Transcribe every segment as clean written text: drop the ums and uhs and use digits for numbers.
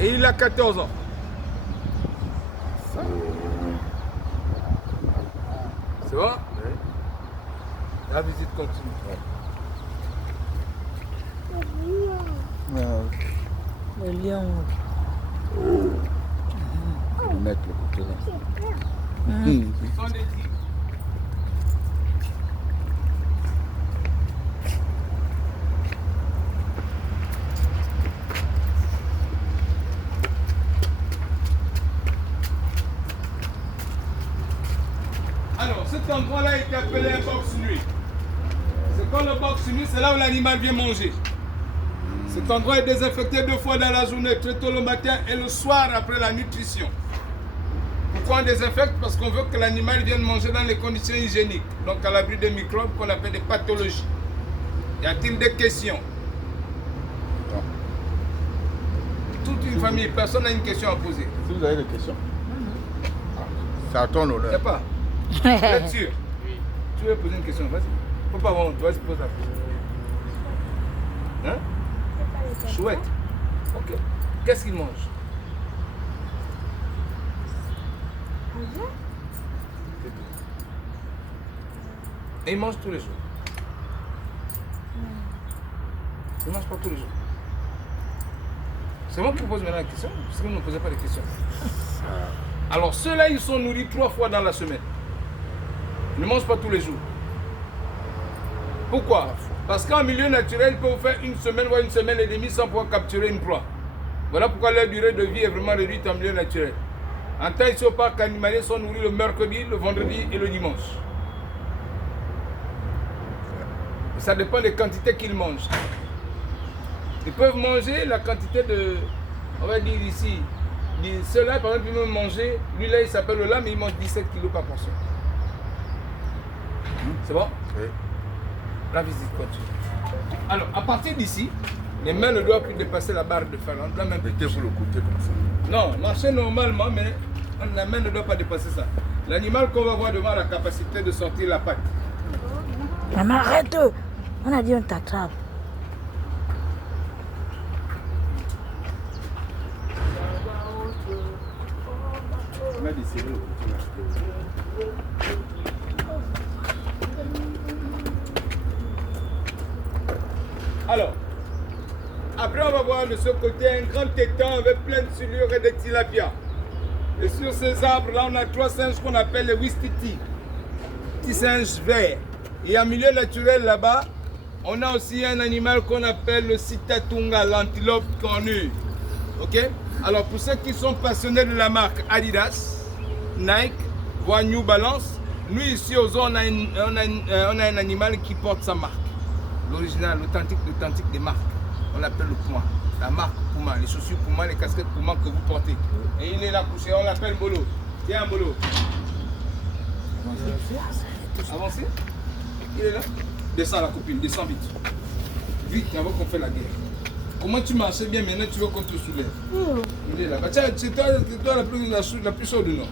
Et il a 14 ans. C'est bon? Oui. La visite continue. Le lion. Je vais mettre le côté là. Ce sont des tigres. Alors, cet endroit-là est appelé un box-nuit. C'est quand le box-nuit, c'est là où l'animal vient manger. Cet endroit est désinfecté 2 fois dans la journée, très tôt le matin et le soir après la nutrition. Pourquoi on désinfecte? Parce qu'on veut que l'animal vienne manger dans les conditions hygiéniques, donc à l'abri des microbes qu'on appelle des pathologies. Y a-t-il des questions? Non. Toute une famille, personne n'a une question à poser. Si vous avez des questions, c'est à ton Y a honneur. pas? Vous êtes sûr? Oui. Tu veux poser une question? Vas-y. Faut pas avoir honte, vas-y, pose la question. Hein? Chouette. Ok. Qu'est-ce qu'il mange? Et il mange tous les jours. Il ne mange pas tous les jours. C'est moi qui vous pose maintenant la question, parce que vous ne posez pas de questions. Alors ceux-là, ils sont nourris 3 fois dans la semaine. Ils ne mangent pas tous les jours. Pourquoi? Parce qu'en milieu naturel, ils peuvent faire 1 semaine, voire 1 semaine et demie sans pouvoir capturer une proie. Voilà pourquoi leur durée de vie est vraiment réduite en milieu naturel. En temps, ici au parc animalier, ils sont nourris le mercredi, le vendredi et le dimanche. Et ça dépend des quantités qu'ils mangent. Ils peuvent manger la quantité de, on va dire ici, ceux-là, par exemple, ils peuvent manger, lui là, il s'appelle le lame, mais il mange 17 kg par portion. C'est bon? Oui. La visite continue. Alors, à partir d'ici, les mains ne doivent plus dépasser la barre de fer. Mettez-vous le côté comme ça. Non, marchez normalement, mais la main ne doit pas dépasser ça. L'animal qu'on va voir devant a la capacité de sortir la patte. Maman, arrête! On a dit on t'attrape. On a décidé le côté là. Alors, après on va voir de ce côté un grand étang avec plein de silures et de tilapia. Et sur ces arbres-là, on a 3 singes qu'on appelle les wistiti, petits singes verts. Et en milieu naturel là-bas, on a aussi un animal qu'on appelle le sitatunga, l'antilope cornue. Ok? Alors pour ceux qui sont passionnés de la marque Adidas, Nike, voire New Balance, nous ici aux zoo, on a un animal qui porte sa marque. L'original, l'authentique des marques. On l'appelle le Puma. La marque Puma, les chaussures Puma, les casquettes Puma que vous portez. Et il est là couché, on l'appelle Bolo. Tiens Bolo. Avancez. Il est là. Descends la copine, descends vite. Vite, avant qu'on fait la guerre. Comment tu marchais bien, maintenant tu veux qu'on te soulève? Il est là. Bah, tiens, c'est toi la plus chaude, non?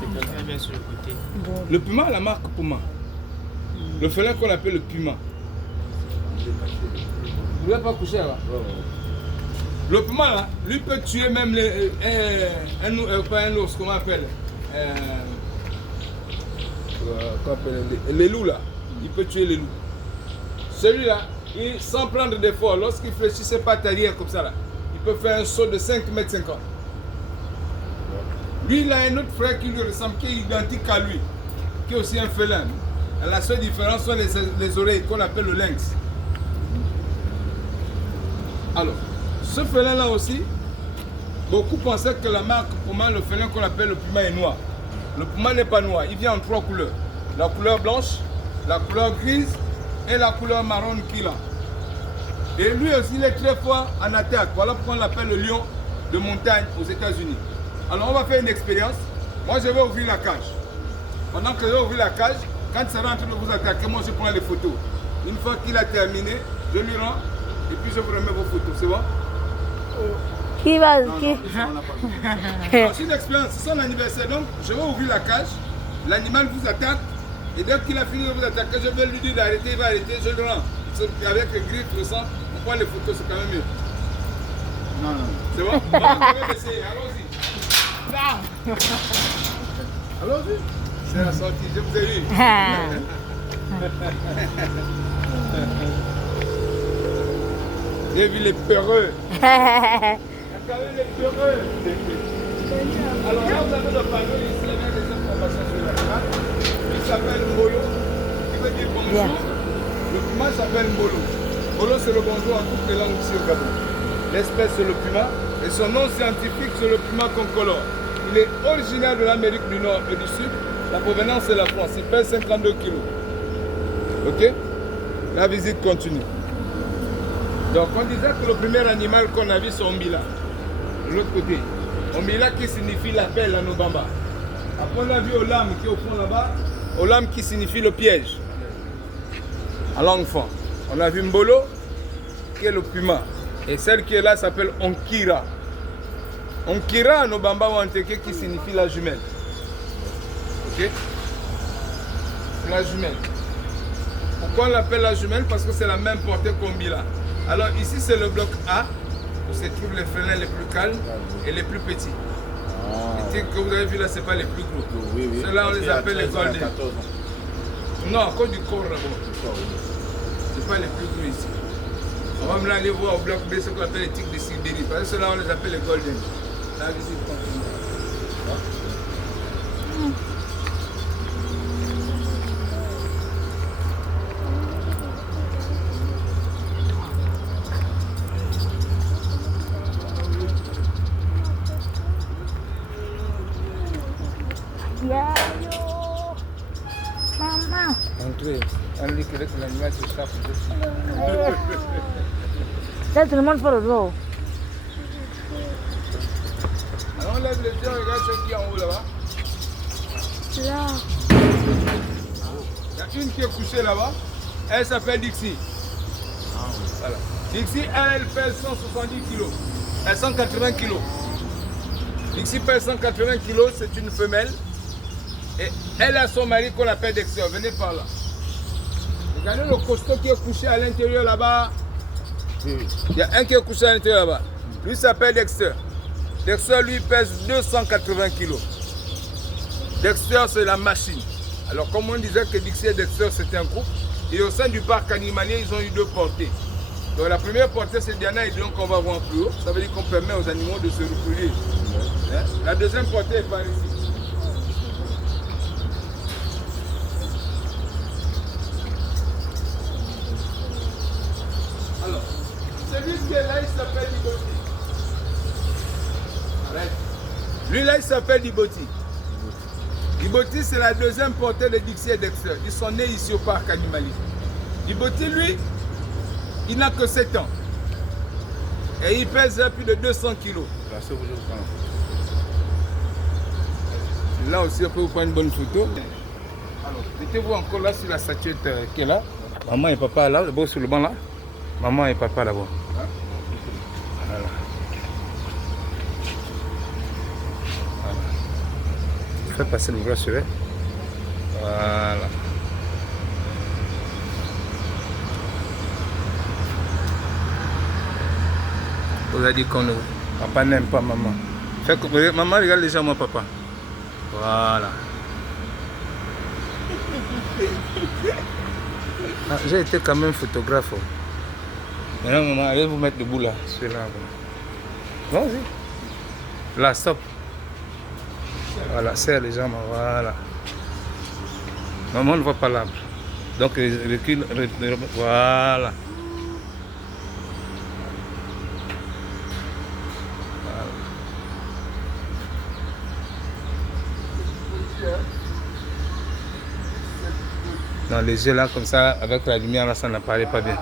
C'est quelqu'un bien sur le côté. Le Puma, la marque Puma. Le félin qu'on appelle le Puma. Vous n'avez pas couché là? Le Puma, là, lui peut tuer même pas un ours, comment on appelle? Les loups là. Il peut tuer les loups. Celui-là, sans prendre d'effort, lorsqu'il fléchit ses pattes arrière comme ça là, il peut faire un saut de 5,50 m. Lui, il a un autre frère qui lui ressemble, qui est identique à lui, qui est aussi un félin. La seule différence sont les oreilles qu'on appelle le lynx. Alors, ce félin-là aussi, beaucoup pensaient que la marque Puma, le félin qu'on appelle le Puma est noir. Le Puma n'est pas noir, il vient en 3 couleurs. La couleur blanche, la couleur grise et la couleur marron qu'il a. Et lui aussi, il est très fort en attaque. Voilà pourquoi on l'appelle le lion de montagne aux États-Unis. Alors, on va faire une expérience. Moi, je vais ouvrir la cage. Pendant que je vais ouvrir la cage, quand il sera en train de vous attaquer, moi, je prends les photos. Une fois qu'il a terminé, je lui rends et puis je vous remets vos photos. C'est bon? Qui va... Non, qui... non, on n'a pas compris. C'est une expérience, c'est son anniversaire. Donc, je vais ouvrir la cage. L'animal vous attaque. Et dès qu'il a fini de vous attaquer, je vais lui dire d'arrêter, il va arrêter, je le rends. Avec le griffe, le sang, on prend les photos, c'est quand même mieux. Non, non. C'est bon? On va essayer. Allons-y. Allons-y. C'est la sortie, je vous ai vu. J'ai vu les peureux. Regardez les peureux. Alors là, vous avez le panneau ici avec des informations sur la carte. Il s'appelle Molo. Il veut dire bonjour. Bien. Le puma s'appelle Molo. Molo, c'est le bonjour en toutes les langues ici au Gabon. L'espèce, c'est le puma. Et son nom scientifique, c'est le puma concolore. Il est originaire de l'Amérique du Nord et du Sud. La provenance, c'est la France. Il pèse 52 kg. Ok? La visite continue. Donc, on disait que le premier animal qu'on a vu, c'est Ombila. De l'autre côté. Ombila qui signifie l'appel à nos bambas. Après, on a vu Olam qui est au fond là-bas. Olam qui signifie le piège. En langue fond. On a vu Mbolo qui est le puma. Et celle qui est là s'appelle Onkira. Onkira, nos bambas ou Anteke qui signifie la jumelle. Ok? La jumelle. Pourquoi on l'appelle la jumelle? Parce que c'est la même portée qu'Ombila. Alors ici c'est le bloc A, où se trouvent les félins les plus calmes et les plus petits. Les tigres que vous avez vu là, ce n'est pas les plus gros. Oui, oui. Ceux-là on les appelle les golden. Non, encore du corps là-bas. Ce n'est pas les plus gros ici. On va maintenant aller voir au bloc B ce qu'on appelle les tigres de Sibérie. Parce que ceux-là on les appelle les golden. La visite continue. Maman. Entrez. On dit que l'animal s'échappe dessus. Ça, tout le monde fait le dos. Alors on lève les yeux, regarde celle qui est en haut là-bas. Là. Il y a une qui est couchée là-bas. Elle s'appelle Dixie. Voilà. Dixie, elle pèse 170 kg. 180 kg. Dixie pèse 180 kg, c'est une femelle. Et elle a son mari qu'on appelle Dexter. Venez par là. Regardez le costaud qui est couché à l'intérieur là-bas. Il y a un qui est couché à l'intérieur là-bas. Lui s'appelle Dexter. Dexter, lui, pèse 280 kg. Dexter, c'est la machine. Alors, comme on disait que Dixie et Dexter, c'était un couple, et au sein du parc animalier, ils ont eu deux portées. Donc, la première portée, c'est Diana et Dion qu'on va voir plus haut. Ça veut dire qu'on permet aux animaux de se recueillir. La deuxième portée est par ici. Alors, celui qui est là, il s'appelle Diboti. Arrête. Lui là, il s'appelle Diboti. Diboti, c'est la deuxième portée de Dixie et Dexter. Ils sont nés ici au parc animalier. Diboti, lui, il n'a que 7 ans. Et il pèse plus de 200 kilos. Là aussi, on peut vous prendre une bonne photo. Alors, mettez-vous encore là sur la statuette qui est là. Maman et papa là, d'abord sur le banc là. Maman et papa là-bas. Voilà. Faites passer le bras sur elle. Voilà. Vous avez dit qu'on ne... Papa n'aime pas maman. Fait que, maman regarde déjà moi papa. Voilà. Ah, j'ai été quand même photographe. Maintenant maman, allez vous mettre debout là. Celui-là. Vas-y. Là, stop. Voilà, serre les jambes, voilà. Maman ne voit pas l'arbre. Donc recule, voilà. Dans les yeux là, comme ça, avec la lumière là, ça n'apparaît pas bien.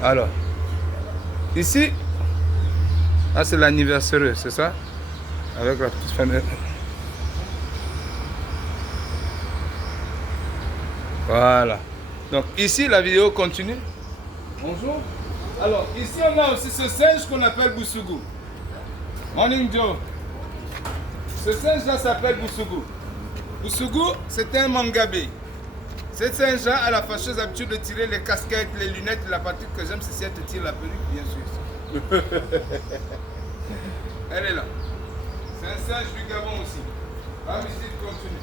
Alors, ici, là c'est l'anniversaire, c'est ça? Avec la petite fenêtre. Voilà. Donc ici, la vidéo continue. Bonjour. Alors, ici on a aussi ce singe qu'on appelle Boussougou. Morning Joe. Ce singe là s'appelle Boussougou. Usugu, c'est un mangabé. Cette singe a la fâcheuse habitude de tirer les casquettes, les lunettes. La partie que j'aime, c'est si elle te tire la perruque, bien sûr. Elle est là. C'est un singe du Gabon aussi. La visite continue.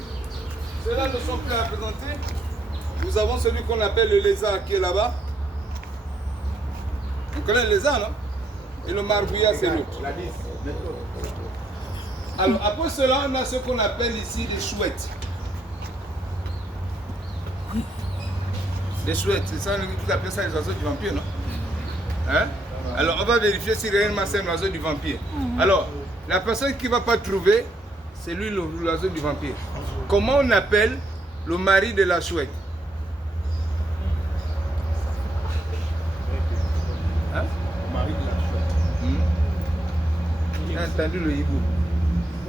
Ceux-là ne sont plus à présenter. Nous avons celui qu'on appelle le lézard qui est là-bas. Vous connaissez le lézard, non? Et le marbouillat, c'est l'autre. Alors, après cela, on a ce qu'on appelle ici des chouettes. Des chouettes, c'est ça, vous appelez ça les oiseaux du vampire, non? Hein? Alors, on va vérifier si réellement c'est un oiseau du vampire. Alors, la personne qui ne va pas trouver, c'est lui l'oiseau du vampire. Comment on appelle le mari de la chouette? Hein? Le mari de la chouette. Tu as entendu le hibou?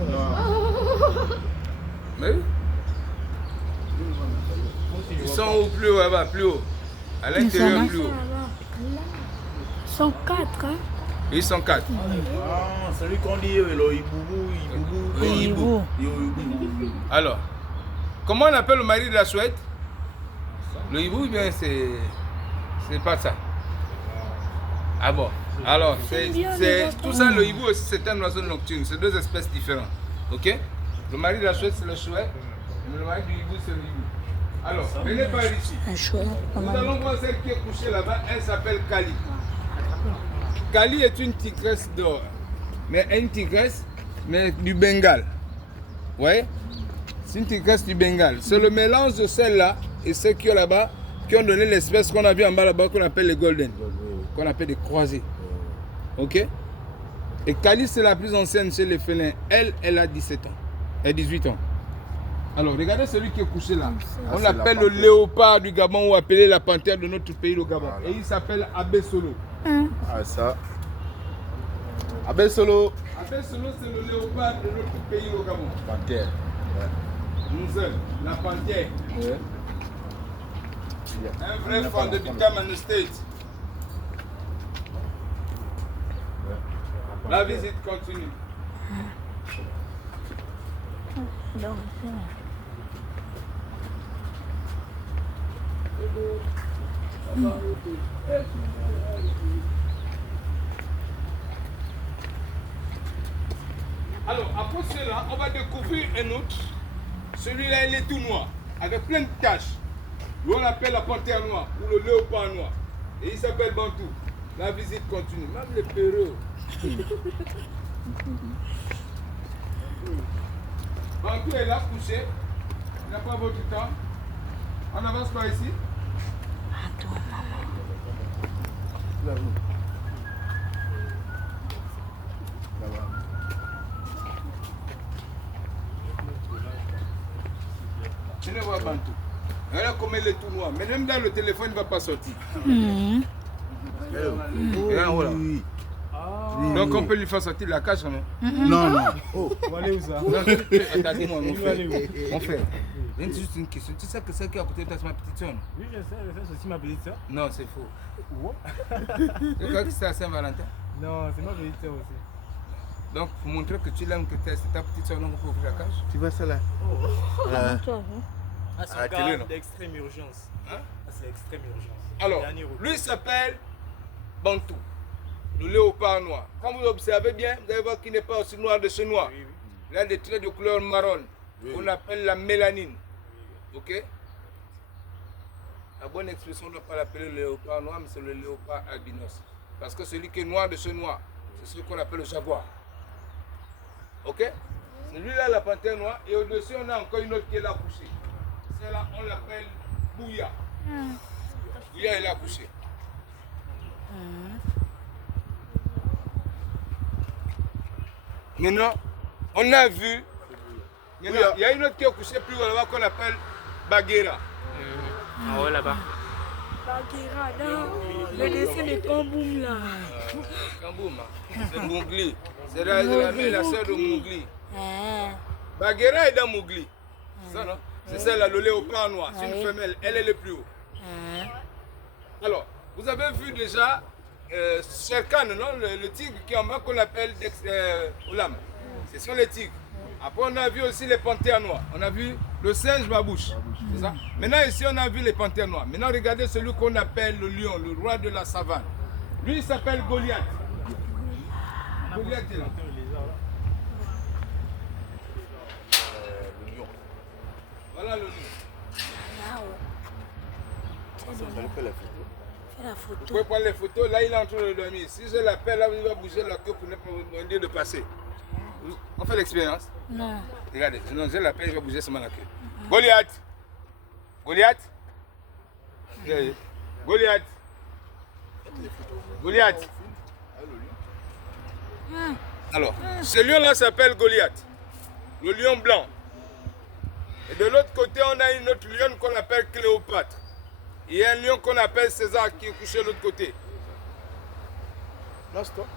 Non. Mais oui. Ils sont au plus haut là-bas, plus haut. À l'intérieur, plus haut. Ils sont 4, hein? Ils sont 4. Ah, celui qu'on dit le hibou. Alors, comment on appelle le mari de la chouette? Le hibou, bien, c'est pas ça. Ah bon? Alors, tout ça, le hibou aussi, c'est un oiseau nocturne. C'est deux espèces différentes. Ok? Le mari de la chouette, c'est le chouette. Mais le mari du hibou, c'est le hibou. Alors, venez par ici. Un chouette. Nous allons voir celle qui est couchée là-bas. Elle s'appelle Kali. Kali est une tigresse d'or. Mais une tigresse, mais du Bengale. Vous voyez? C'est une tigresse du Bengale. C'est le mélange de celle-là et celle qui est là-bas qui ont donné l'espèce qu'on a vu en bas là-bas qu'on appelle les golden. Qu'on appelle des croisés. Ok? Et Kali, c'est la plus ancienne chez les félins. Elle a 17 ans. Elle a 18 ans. Alors, regardez celui qui est couché là. On l'appelle le léopard du Gabon ou appelé la panthère de notre pays, le Gabon. Voilà. Et il s'appelle Abbé Solo. Ah, ça. Abbé Solo. Abbé Solo, c'est le léopard de notre pays, le Gabon. Panthère. Nous sommes la panthère. Ouais. Un vrai fan de Beckham and the States. La visite continue. Donc, Alors, après cela, on va découvrir un autre. Celui-là, il est tout noir, avec plein de taches. Lui, on l'appelle la panthère noire ou le léopard noir. Et il s'appelle Bantou. La visite continue. Même les peureux. Bantou est là, couché. Il n'a pas votre temps. On avance par ici. Venez voir Bantou. Voilà comment il est tout noir. Mais même dans le téléphone, il ne va pas sortir. Voilà. Donc on peut lui faire sortir la cage, non? Non, non. Oh, on va aller où ça? Attendez-moi, mon frère. Où? Mon frère, juste une question. Tu sais que celle qui est à côté de toi, c'est ma petite soeur? Oui, je sais, c'est aussi ma petite soeur. Non, c'est faux. What? Tu crois que c'est à Saint-Valentin? Non, c'est ma petite soeur aussi. Donc, pour montrer que tu l'aimes, que c'est ta petite soeur, donc on peut ouvrir la cage. Tu vois ça là? Ah, c'est À la un télé, cas non? d'extrême urgence. Hein? Ah, c'est extrême urgence. Alors, Dernier recours. lui s'appelle Bantou, le léopard noir. Quand vous observez bien, vous allez voir qu'il n'est pas aussi noir de ce noir. Oui, oui. Il a des traits de couleur marron. On appelle la mélanine. Ok? La bonne expression, on ne doit pas l'appeler le léopard noir, mais c'est le léopard albinos. Parce que celui qui est noir de ce noir, c'est ce qu'on appelle le jaguar. Ok? Celui-là, la panthère noire. Et au-dessus, on a encore une autre qui est là couchée. Celle-là, on l'appelle Bouya. Bouya est là couchée. Maintenant, on a vu. Maintenant, il y a une autre qui est couchée plus haut là-bas qu'on appelle Baguera. Ah ouais, là-bas. Baguera, là. Le dessin de Kamboum, là. Kamboum, c'est Mougli. C'est la sœur de Mougli. Ah. Baguera est dans Mougli. C'est ça, non? C'est celle-là, le léopard noir. C'est une femelle, elle est le plus haut. Alors, vous avez vu déjà Sher Khan, non? Le tigre qui est en bas qu'on appelle Oulam. Ce sont les tigres. Après, on a vu aussi les panthères noires. On a vu le singe babouche. C'est ça? Maintenant, ici, on a vu les panthères noires. Maintenant, regardez celui qu'on appelle le lion, le roi de la savane. Lui, il s'appelle Goliath. Goliath est là. Le lion. Voilà le lion. Là, Ça fait la photo. fais la Vous photo. pouvez prendre les photos. Là, il est en train de dormir. Si je l'appelle, là, il va bouger la queue pour ne pas vous demander de passer. On fait l'expérience. Non. Regardez, non, je l'appelle, il va bouger seulement la queue. Goliath. Goliath. Goliath. Goliath. Alors, ce lion-là s'appelle Goliath. Le lion blanc. Et de l'autre côté, on a une autre lionne qu'on appelle Cléopâtre. Il y a un lion qu'on appelle César qui est couché de l'autre côté. Non, stop.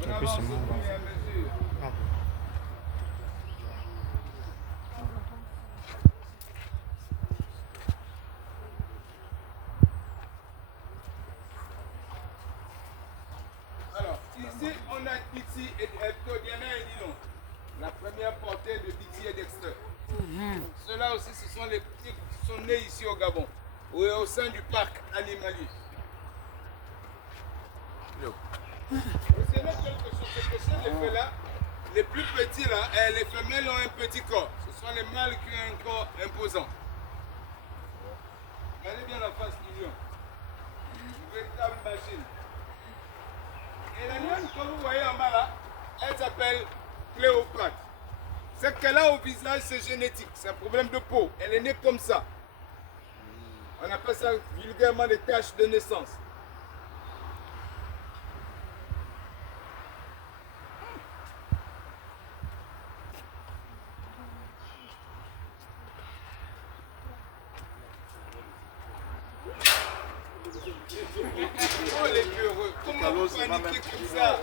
On avance au fur et à mesure. Alors, ici, on a Dixie et Diana et Dillon. La première portée de Dixie et Dexter. Ceux-là aussi, ce sont les petits qui sont nés ici au Gabon, au sein du parc animalier. Observez quelque chose, c'est que chez les félins, les plus petits là, les femelles ont un petit corps. Ce sont les mâles qui ont un corps imposant. Regardez bien la face du lion. Une véritable machine. Et la lionne, comme vous voyez en bas là, elle s'appelle Cléopâtre. Ce qu'elle a au visage, c'est génétique. C'est un problème de peau. Elle est née comme ça. On appelle ça vulgairement des taches de naissance. Oh les heureux, comment vous paniquez comme ça?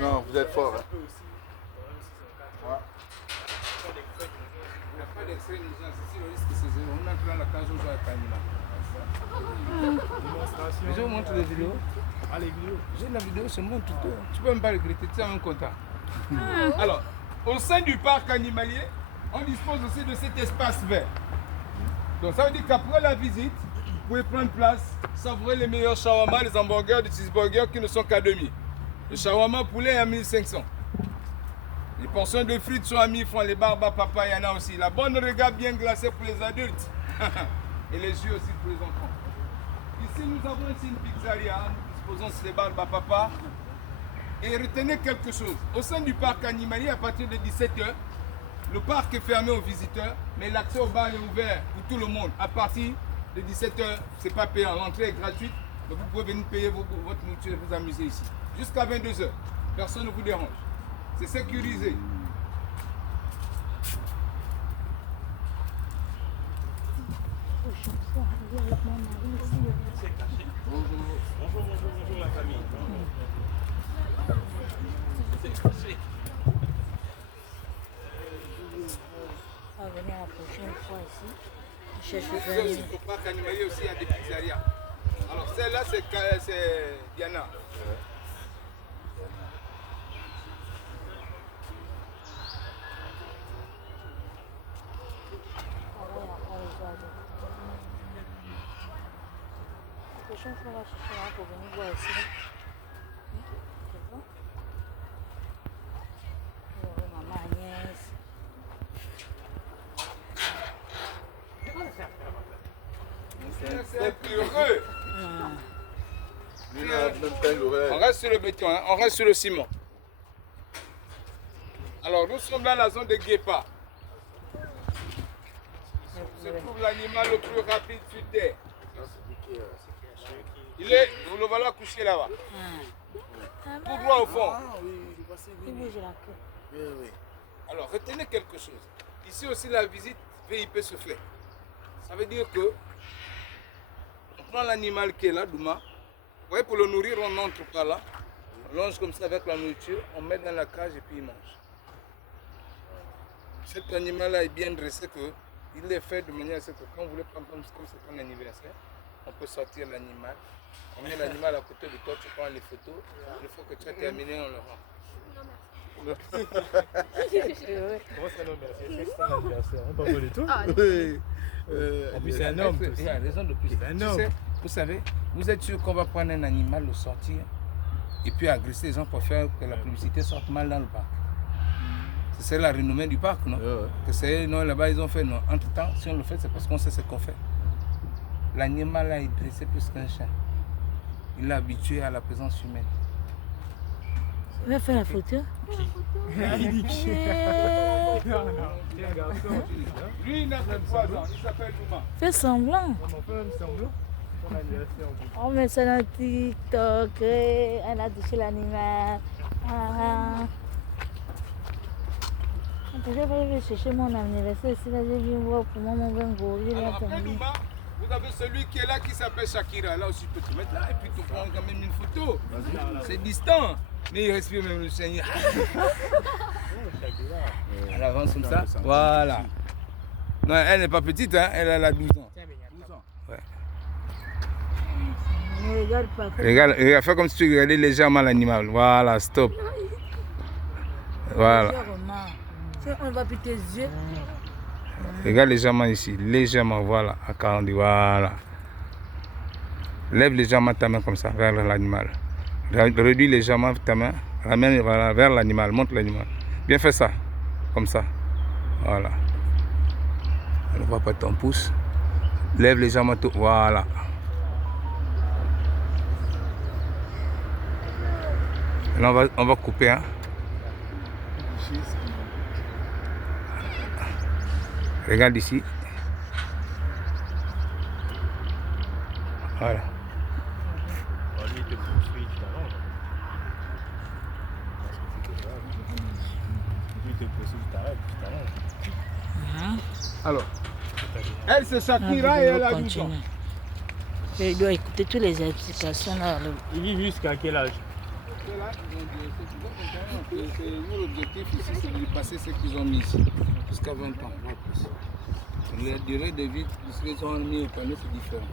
Non, vous êtes fort. Hein. Il n'y a pas d'extrait d'urgence. Ici, le risque, c'est on entre dans la case où j'ai pas je vous montre les vidéos. Ah, les vidéos. J'ai la vidéo, je montre tout. Tu peux même pas regretter, tu es même content. Alors, au sein du parc animalier, on dispose aussi de cet espace vert. Donc ça veut dire qu'après la visite, vous pouvez prendre place, savourer les meilleurs shawarma, les hamburgers, les cheeseburgers qui ne sont qu'à 2000. Le shawarma poulet est à 1500. Les portions de frites sont à 1000 francs, les barbes à papa, il y en a aussi. La bonne regard bien glacée pour les adultes. Et les jus aussi pour les enfants. Ici, nous avons aussi une pizzeria. Nous disposons sur les barbes à papa. Et retenez quelque chose. Au sein du parc animalier, à partir de 17h, le parc est fermé aux visiteurs, mais l'accès au bar est ouvert pour tout le monde. À partir de 17h, ce n'est pas payant. L'entrée est gratuite. Donc vous pouvez venir payer votre nourriture et vous amuser ici. Jusqu'à 22h. Personne ne vous dérange. C'est sécurisé. Bonjour la famille. C'est caché. On va venir la prochaine fois ici. Je cherche Ici vraiment. aussi, au parc animalier aussi, il y a des pizzerias. Alors celle-là, c'est Diana. La prochaine fois, on va chercher là pour venir voir ici. C'est bon? Oui, maman Agnès. C'est plus heureux. Lui, il a même pas l'oreille. On reste sur le béton, hein? On reste sur le ciment. Alors nous sommes dans la zone de Guépa. Se trouve l'animal le plus rapide sur Terre. Il est, vous le voilà couché là-bas. Tout droit au fond. Ah oui, je passais Il vite. bouge la queue. Oui, oui. Alors retenez quelque chose. Ici aussi la visite VIP se fait. Ça veut dire que on prend l'animal qui est là, Douma. Vous voyez, pour le nourrir, on entre par là. On longe comme ça avec la nourriture, on met dans la cage et puis il mange. Cet animal-là est bien dressé que il est fait de manière à ce que quand vous voulez prendre comme c'est ton anniversaire, on peut sortir l'animal. On met l'animal à côté de toi, tu prends les photos. Une fois que tu as terminé, on le rend. Comment ça, non, merci? C'est ton anniversaire, on parle de tout. En plus, c'est un homme. Il y a raison de plus. C'est un homme. Vous savez, vous êtes sûr qu'on va prendre un animal, le sortir et puis agresser les gens pour faire que la publicité sorte mal dans le parc. C'est la renommée du parc, non? Que c'est non, là-bas ils ont fait non. Entre-temps, si on le fait, c'est parce qu'on sait ce qu'on fait. L'animal là est dressé plus qu'un chien. Il est habitué à la présence humaine. Tu vas faire la photo? Lui, il n'a que 3 ans, il s'appelle Douma. Fais semblant. On fait un semblant. Ton anniversaire, On met ça dans TikTok. Elle a touché l'animal. Peut-être que je vais chercher mon anniversaire. Si là, je viens voir pour moi, mon bon gorille. Alors après Douma, vous avez celui qui est là qui s'appelle Shakira. Là aussi, tu peux te mettre là et puis tu prends quand même une photo. C'est distant, mais il respire même le Seigneur. Elle avance comme ça. Voilà. Non, elle n'est pas petite, hein? Elle a 12 ans. 12 ans. Ouais. Ne regarde pas. Regarde, fais comme si tu regardais légèrement l'animal. Voilà, stop. Voilà. On va plus tes yeux. Regarde légèrement ici, légèrement, voilà, à 40, voilà. Lève légèrement ta main comme ça, vers l'animal. Réduis légèrement ta main, ramène voilà, vers l'animal, montre l'animal. Bien fais ça, comme ça, voilà. On ne voit pas ton pouce. Lève légèrement tout, voilà. Là, on va couper, hein. Regarde ici. Voilà. Lui, il te poursuit tout à l'heure. Lui, il te poursuit tout à l'heure. Alors, elle c'est Shakira et elle a 12 ans. Je dois écouter toutes les explications là. Il vit jusqu'à quel âge? L'objectif ici, c'est de dépasser ce qu'ils ont mis ici, jusqu'à 20 ans, voire plus. La durée de vie de ce qu'ils ont mis au panneau, c'est différent.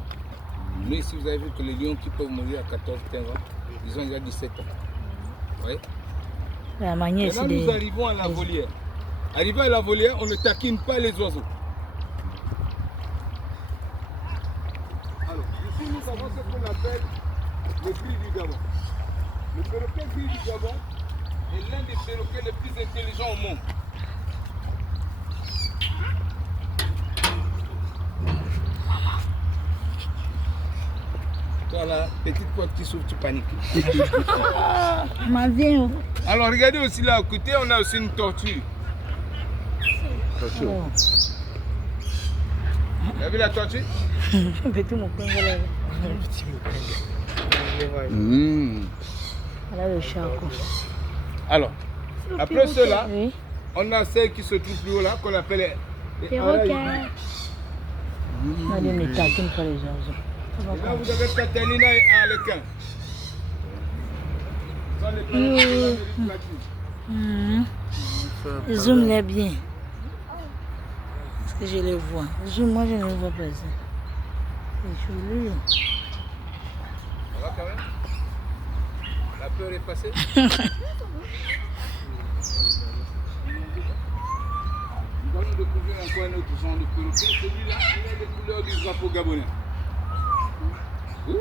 Mais ici, vous avez vu que les lions qui peuvent mourir à 14, 15 ans, ils ont déjà 17 ans. Oui. La manière Maintenant, nous arrivons à la volière. Arrivé à la volière, on ne taquine pas les oiseaux. Alors, ici, nous avons ce qu'on appelle le gris du Gabon. Le perroquet gris du Gabon est l'un des perroquets les plus intelligents au monde. Toi, la petite porte qui s'ouvre, tu paniques. Alors, regardez aussi là à côté, on a aussi une tortue. Tortue. Oh. Vous avez vu la tortue? Petit moukenge là. Là, le charcot. Alors, après cela, Oui. on a celle qui se trouve plus haut là, qu'on appelle les Perroquet. On ne taquine pas les oiseaux. Et là, vous avez Catalina et Arlequin. Ça, les perroquets de l'Amérique latine. Zoom les bien. Parce que je les vois. Zoom, moi je ne les vois pas ça. C'est chelou. Ça va quand même? La peur est passée? Nous allons découvrir encore un autre genre de perroquet. Celui-là, il a les couleurs du drapeau gabonais. Oui.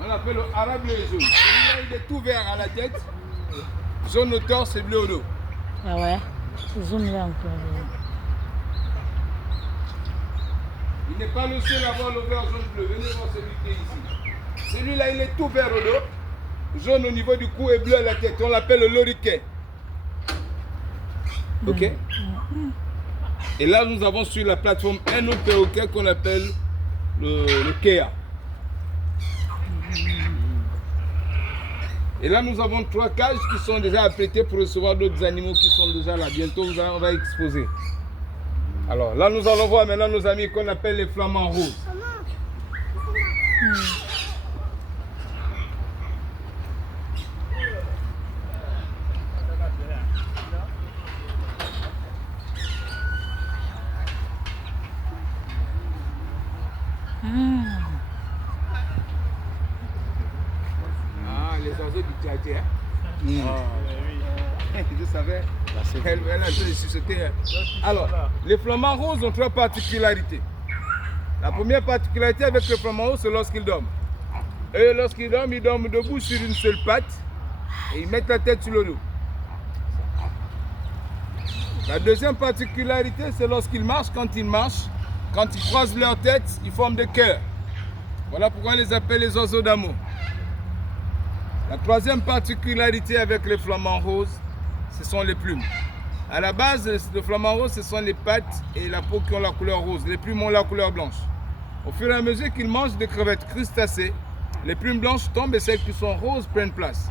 On l'appelle le arabe bleu et jaune. Celui-là, il est tout vert à la tête, jaune au torse et bleu au dos. Ah ouais? Zoom là encore. Il n'est pas le seul à avoir le vert jaune bleu. Venez voir celui qui est ici. Celui-là, il est tout vert au dos, jaune au niveau du cou et bleu à la tête. On l'appelle le loriquet. Ok? Et là, nous avons sur la plateforme un autre perroquet qu'on appelle le Kea. Et là, nous avons 3 cages qui sont déjà apprêtées pour recevoir d'autres animaux qui sont déjà là. Bientôt, on va exposer. Alors là, nous allons voir maintenant nos amis qu'on appelle les flamants roses. oiseaux du théâtre. Hein? oui. Je savais. Elle a un peu de suceter. Alors, les flamants roses ont 3 particularités. La première particularité avec le flamant rose, c'est lorsqu'ils dorment. Et lorsqu'ils dorment debout sur une seule patte et ils mettent la tête sur le dos. La deuxième particularité, c'est lorsqu'ils marchent. Quand ils croisent leur tête, ils forment des cœurs. Voilà pourquoi on les appelle les oiseaux d'amour. La troisième particularité avec les flamants roses, ce sont les plumes. À la base, le flamant rose, ce sont les pattes et la peau qui ont la couleur rose. Les plumes ont la couleur blanche. Au fur et à mesure qu'ils mangent des crevettes crustacées, les plumes blanches tombent et celles qui sont roses prennent place.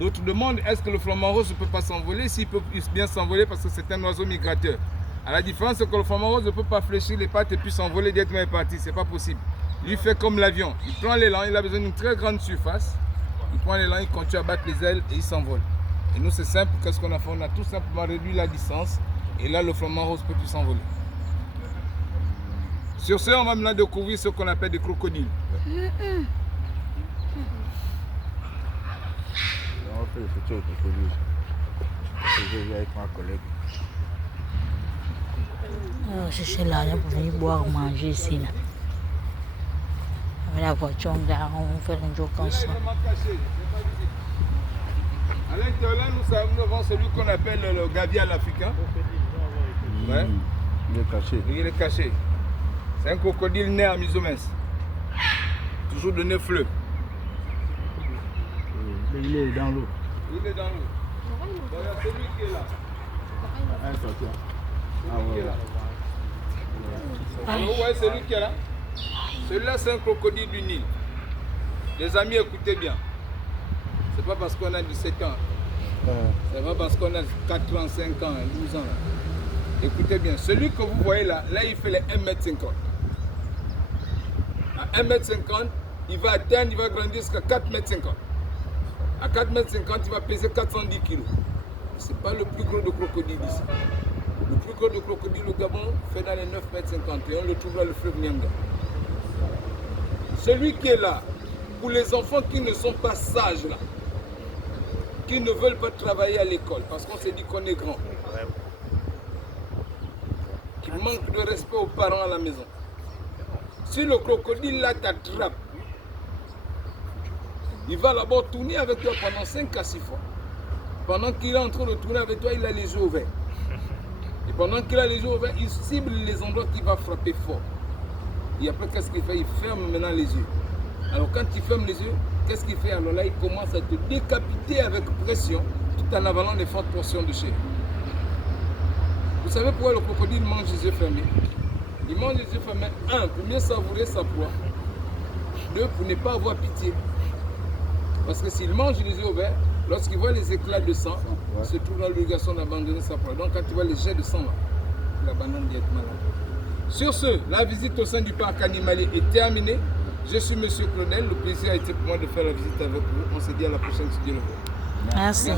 D'autres demandent, est-ce que le flamant rose ne peut pas s'envoler? S'il peut bien s'envoler parce que c'est un oiseau migrateur. À la différence, c'est que le flamant rose ne peut pas fléchir les pattes et puis s'envoler directement et partir. Ce n'est pas possible. Il fait comme l'avion. Il prend l'élan, il a besoin d'une très grande surface. Il prend l'élan, il continue à battre les ailes et il s'envole. Et nous, c'est simple. Qu'est-ce qu'on a fait? On a tout simplement réduit la distance. Et là, le flamant rose peut plus s'envoler. Sur ce, on va maintenant découvrir ce qu'on appelle des crocodiles. On fait des photos de crocodiles. Je vais avec ma collègue. Alors, chercher l'argent pour venir boire, manger ici. Là. Avec la voiture, on fait un jour comme ça. À l'intérieur, nous avons celui qu'on appelle le gavial africain. Ouais. Il est caché. Il est caché. C'est un crocodile né à Misomès. Toujours de 9 fleurs. Il est dans l'eau. Il est dans l'eau. Voilà, celui qui est là. Un sortir. Ah Celui qui est ouais. là. Alors, ouais, celui qui est là. Celui-là, c'est un crocodile du Nil. Les amis, écoutez bien. C'est pas parce qu'on a 17 ans. C'est pas parce qu'on a 4 ans, 5 ans, 12 ans. Écoutez bien. Celui que vous voyez là, il fait les 1,50 m. À 1,50 m, il va atteindre, il va grandir jusqu'à 4,50 m. À 4,50 m, il va peser 410 kg. Ce n'est pas le plus gros de crocodile ici. Le plus gros de crocodile au Gabon fait dans les 9,50 m et on le trouve dans le fleuve Niamga. Celui qui est là, pour les enfants qui ne sont pas sages là, qui ne veulent pas travailler à l'école parce qu'on s'est dit qu'on est grand, qui manquent de respect aux parents à la maison. Si le crocodile là t'attrape, il va d'abord tourner avec toi pendant 5 à 6 fois. Pendant qu'il est en train de tourner avec toi, il a les yeux ouverts. Et pendant qu'il a les yeux ouverts, il cible les endroits qu'il va frapper fort. Et après, qu'est-ce qu'il fait? Il ferme maintenant les yeux. Alors quand il ferme les yeux, qu'est-ce qu'il fait? Alors là, il commence à te décapiter avec pression, tout en avalant des fortes portions de chair. Vous savez pourquoi le crocodile mange les yeux fermés? Il mange les yeux fermés, 1, pour mieux savourer sa proie. 2, pour ne pas avoir pitié. Parce que s'il mange les yeux ouverts, lorsqu'il voit les éclats de sang, il se trouve dans l'obligation d'abandonner sa proie. Donc quand il voit les jets de sang, là, il abandonne directement. Sur ce, la visite au sein du parc animalier est terminée. Je suis M. Claudel. Le plaisir a été pour moi de faire la visite avec vous. On se dit à la prochaine si Dieu le veut. Merci.